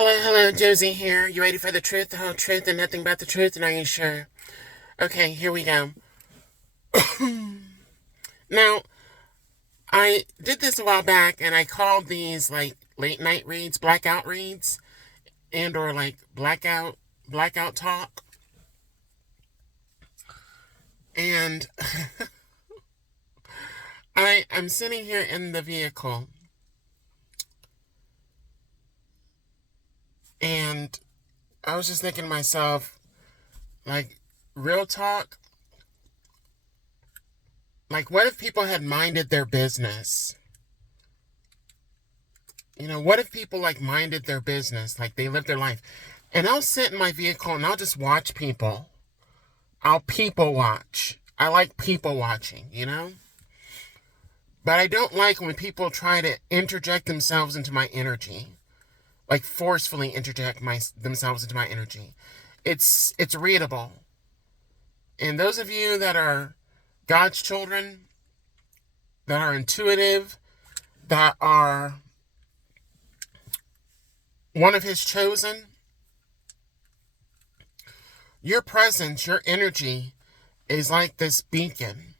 Hello, Josie here. You ready for the truth, the whole truth, and nothing but the truth? And are you sure? Okay, here we go. Now, I did this a while back, and I called these like late night reads, blackout reads, and or like blackout talk. And I'm sitting here in the vehicle, and I was just thinking to myself, like, real talk. Like, what if people had minded their business? What if people like minded their business, like they lived their life? And I'll sit in my vehicle and I'll just watch people. I'll people watch. I like people watching. But I don't like when people try to interject themselves into my energy, like forcefully interject themselves into my energy. It's readable. And those of you that are God's children, that are intuitive, that are one of his chosen, your presence, your energy is like this beacon.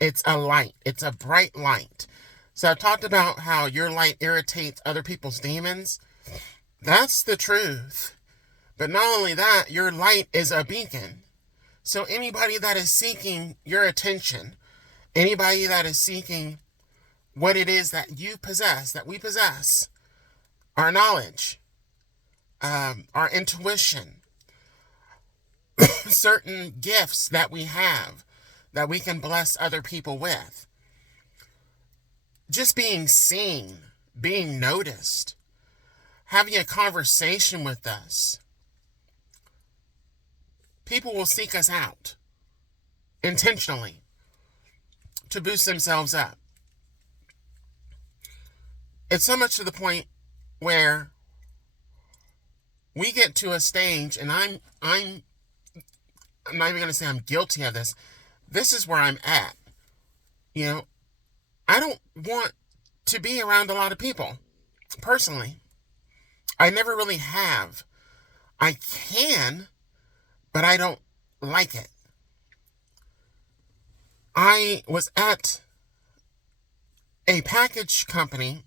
It's a light. It's a bright light. So I've talked about how your light irritates other people's demons. That's the truth. But not only that, your light is a beacon. So anybody that is seeking your attention, anybody that is seeking what it is that you possess, that we possess, our knowledge, our intuition, certain gifts that we have that we can bless other people with. Just being seen, being noticed, having a conversation with us. People will seek us out intentionally to boost themselves up. It's so much to the point where we get to a stage, and I'm not even going to say I'm guilty of this. This is where I'm at. I don't want to be around a lot of people, personally. I never really have. I can, but I don't like it. I was at a package company,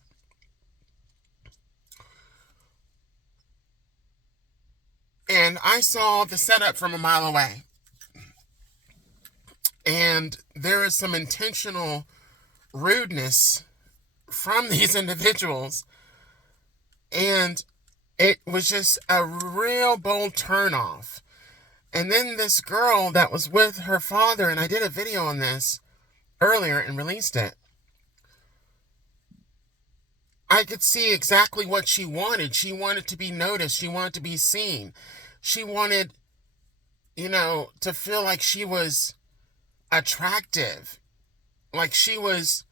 and I saw the setup from a mile away. And there is some intentional rudeness from these individuals. And it was just a real bold turnoff. And then this girl that was with her father, and I did a video on this earlier and released it. I could see exactly what she wanted. She wanted to be noticed. She wanted to be seen. She wanted, to feel like she was attractive, like she was,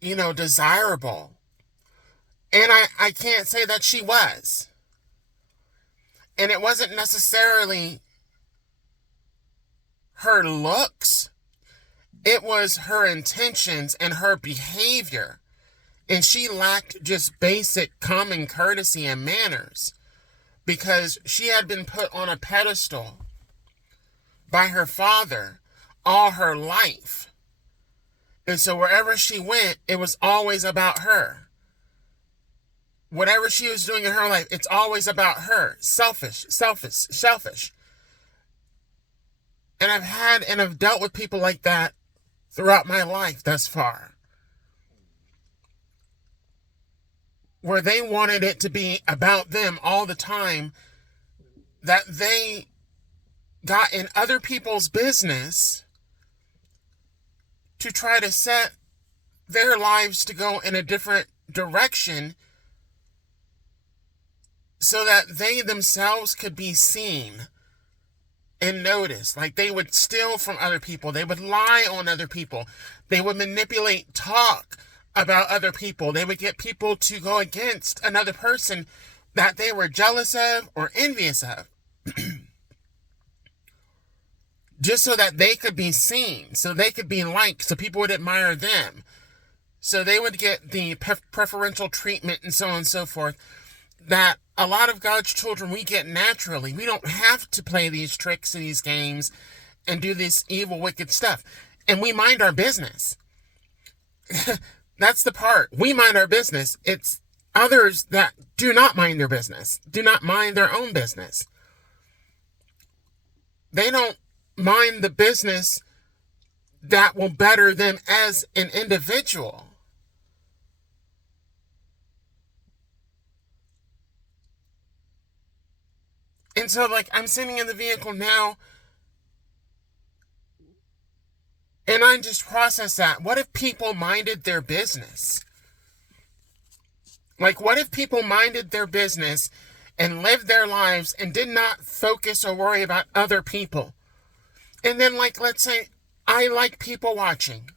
desirable. And I can't say that she was. And it wasn't necessarily her looks. It was her intentions and her behavior. And she lacked just basic common courtesy and manners because she had been put on a pedestal by her father all her life. And so wherever she went, it was always about her. Whatever she was doing in her life, it's always about her. Selfish. And I've dealt with people like that throughout my life thus far, where they wanted it to be about them all the time, that they got in other people's business to try to set their lives to go in a different direction so that they themselves could be seen and noticed. Like, they would steal from other people. They would lie on other people. They would manipulate talk about other people. They would get people to go against another person that they were jealous of or envious of. Just so that they could be seen, so they could be liked, so people would admire them. So they would get the preferential treatment and so on and so forth that a lot of God's children we get naturally. We don't have to play these tricks and these games and do this evil, wicked stuff. And we mind our business. That's the part. We mind our business. It's others that do not mind their business, do not mind their own business. They don't mind the business that will better them as an individual. And so, like, I'm sitting in the vehicle now, and I just process that. What if people minded their business? Like, what if people minded their business and lived their lives and did not focus or worry about other people? And then, like, let's say I like people watching.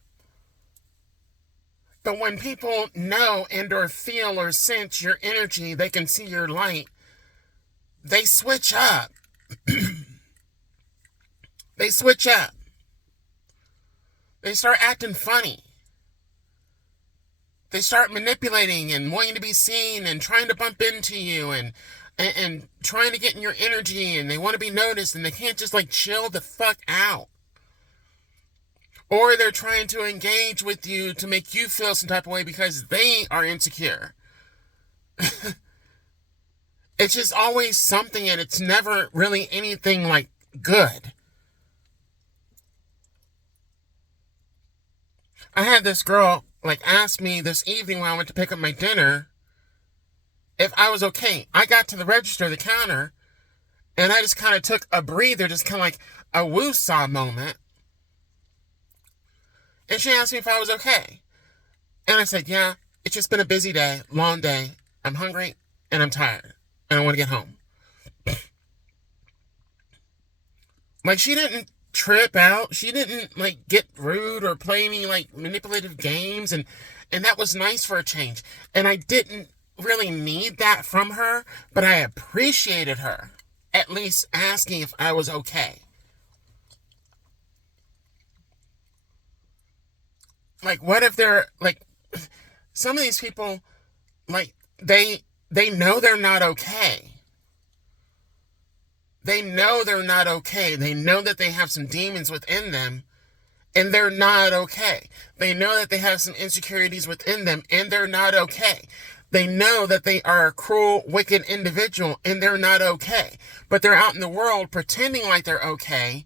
But when people know and or feel or sense your energy, they can see your light, they switch up. They switch up. They start acting funny. They start manipulating and wanting to be seen and trying to bump into you and trying to get in your energy, and they want to be noticed, and they can't just like chill the fuck out. Or they're trying to engage with you to make you feel some type of way because they are insecure. It's just always something, and it's never really anything like good. I had this girl like ask me this evening when I went to pick up my dinner if I was okay. I got to the register, the counter, and I just kind of took a breather, just kind of like a woo-saw moment. And she asked me if I was okay. And I said, yeah, it's just been a busy day, long day. I'm hungry and I'm tired and I want to get home. Like, she didn't trip out. She didn't like get rude or play any like manipulative games, and that was nice for a change. And I didn't really need that from her, but I appreciated her at least asking if I was okay. Like, what if they're like, some of these people, like, they know they're not okay. They know they're not okay. They know that they have some demons within them, and they're not okay. They know that they have some insecurities within them, and they're not okay. They know that they are a cruel, wicked individual, and they're not okay. But they're out in the world pretending like they're okay,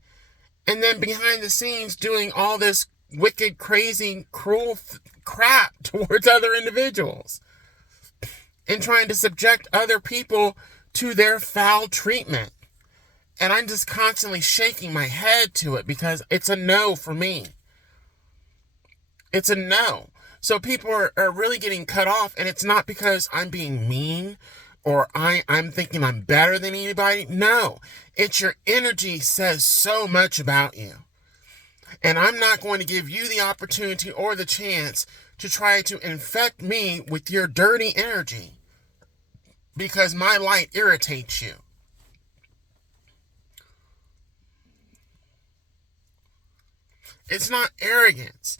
and then behind the scenes doing all this wicked, crazy, cruel crap towards other individuals, and trying to subject other people to their foul treatment. And I'm just constantly shaking my head to it because it's a no for me. It's a no. So people are really getting cut off, and it's not because I'm being mean or I'm thinking I'm better than anybody. No, it's your energy says so much about you. And I'm not going to give you the opportunity or the chance to try to infect me with your dirty energy because my light irritates you. It's not arrogance.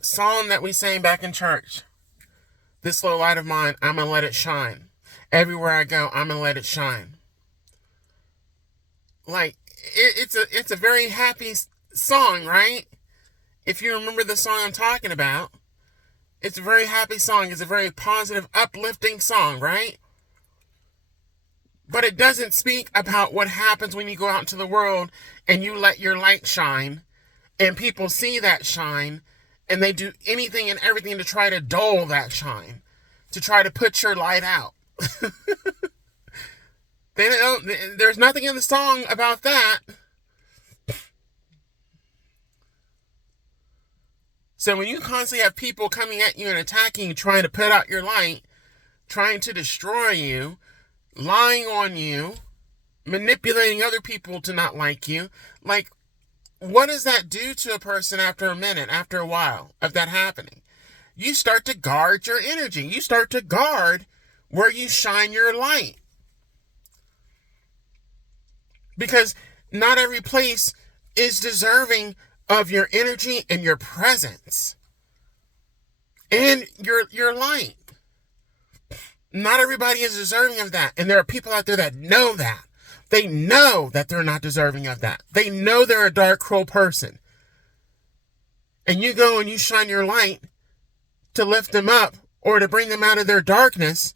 Song that we sang back in church. This little light of mine, I'm going to let it shine. Everywhere I go, I'm going to let it shine. Like, it's a very happy song, right? If you remember the song I'm talking about, it's a very happy song. It's a very positive, uplifting song, right? But it doesn't speak about what happens when you go out into the world and you let your light shine, and people see that shine, and they do anything and everything to try to dull that shine, to try to put your light out. There's nothing in the song about that. So when you constantly have people coming at you and attacking you, trying to put out your light, trying to destroy you, lying on you, manipulating other people to not like you, like, what does that do to a person after a minute, after a while of that happening? You start to guard your energy. You start to guard where you shine your light. Because not every place is deserving of your energy and your presence. in your light. Not everybody is deserving of that. And there are people out there that know that. They know that they're not deserving of that. They know they're a dark, cruel person. And you go and you shine your light to lift them up or to bring them out of their darkness,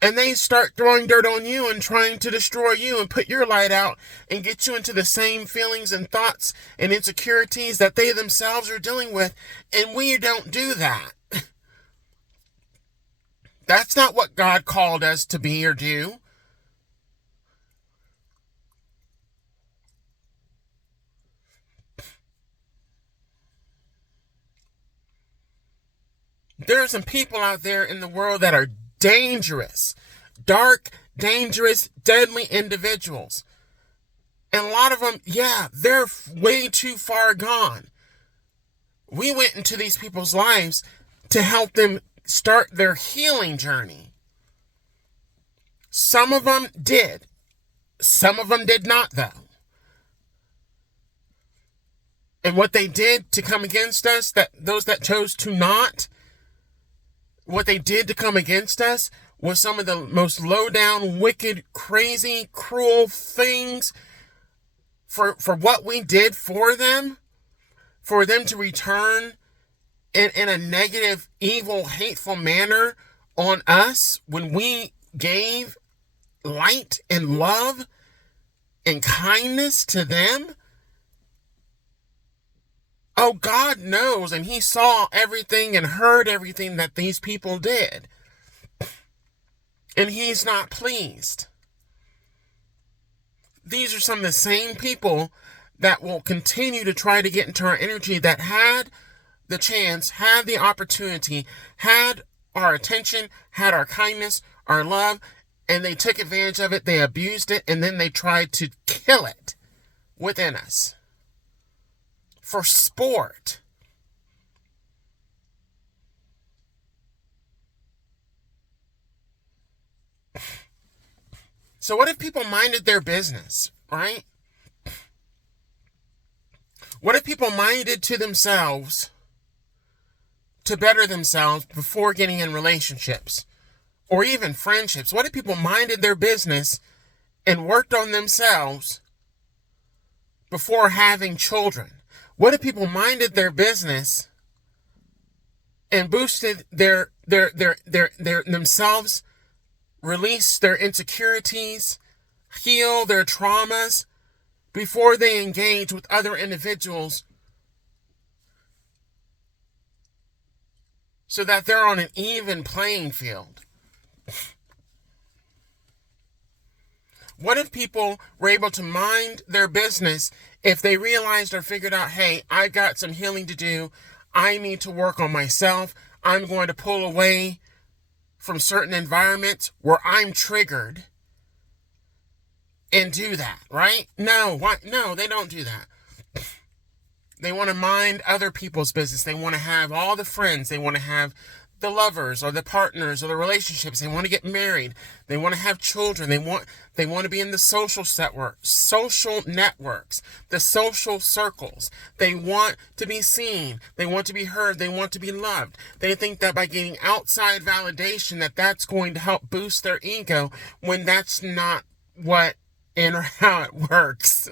and they start throwing dirt on you and trying to destroy you and put your light out and get you into the same feelings and thoughts and insecurities that they themselves are dealing with. And we don't do that. That's not what God called us to be or do. There are some people out there in the world that are dangerous, dark, dangerous, deadly individuals. And a lot of them, they're way too far gone. We went into these people's lives to help them start their healing journey. Some of them did. Some of them did not, though. And what they did to come against us, that those that chose to not, what they did to come against us was some of the most low-down, wicked, crazy, cruel things for what we did for them to return in a negative, evil, hateful manner on us when we gave light and love and kindness to them. Oh, God knows, and he saw everything and heard everything that these people did. And he's not pleased. These are some of the same people that will continue to try to get into our energy, that had the chance, had the opportunity, had our attention, had our kindness, our love, and they took advantage of it, they abused it, and then they tried to kill it within us. For sport. So what if people minded their business, right? What if people minded to themselves to better themselves before getting in relationships or even friendships? What if people minded their business and worked on themselves before having children? What if people minded their business and boosted their themselves, released their insecurities, heal their traumas before they engage with other individuals, so that they're on an even playing field? What if people were able to mind their business if they realized or figured out, hey, I got some healing to do. I need to work on myself. I'm going to pull away from certain environments where I'm triggered and do that, right? No, they don't do that. They want to mind other people's business. They want to have all the friends. They want to have the lovers or the partners or the relationships. They want to get married. They want to have children. They want to be in the social networks, the social circles. They want to be seen. They want to be heard. They want to be loved. They think that by getting outside validation, that's going to help boost their ego, when that's not what and or how it works.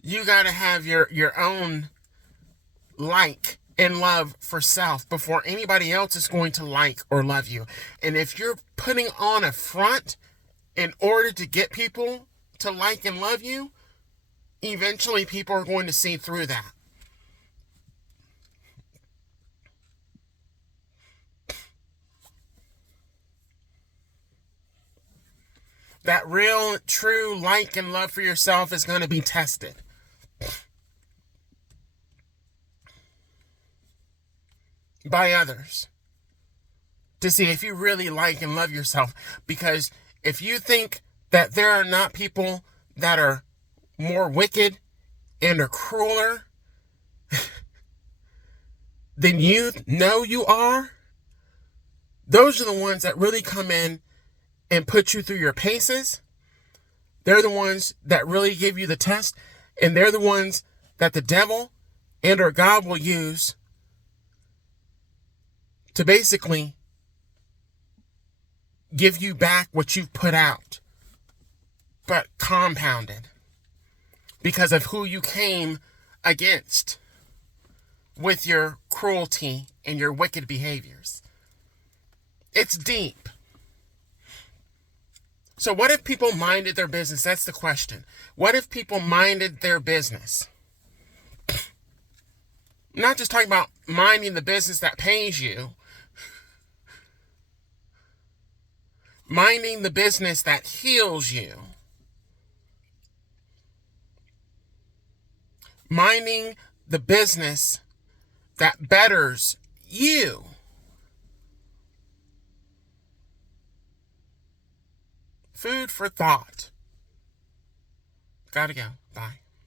You got to have your own like and love for self before anybody else is going to like or love you. And if you're putting on a front in order to get people to like and love you, eventually people are going to see through that. That real, true like and love for yourself is going to be tested. By others, to see if you really like and love yourself. Because if you think that there are not people that are more wicked and are crueler than you know you are, those are the ones that really come in and put you through your paces. They're the ones that really give you the test, and they're the ones that the devil and or God will use to basically give you back what you've put out, but compounded because of who you came against with your cruelty and your wicked behaviors. It's deep. So what if people minded their business? That's the question. What if people minded their business? I'm not just talking about minding the business that pays you. Minding the business that heals you. Minding the business that betters you. Food for thought. Gotta go. Bye.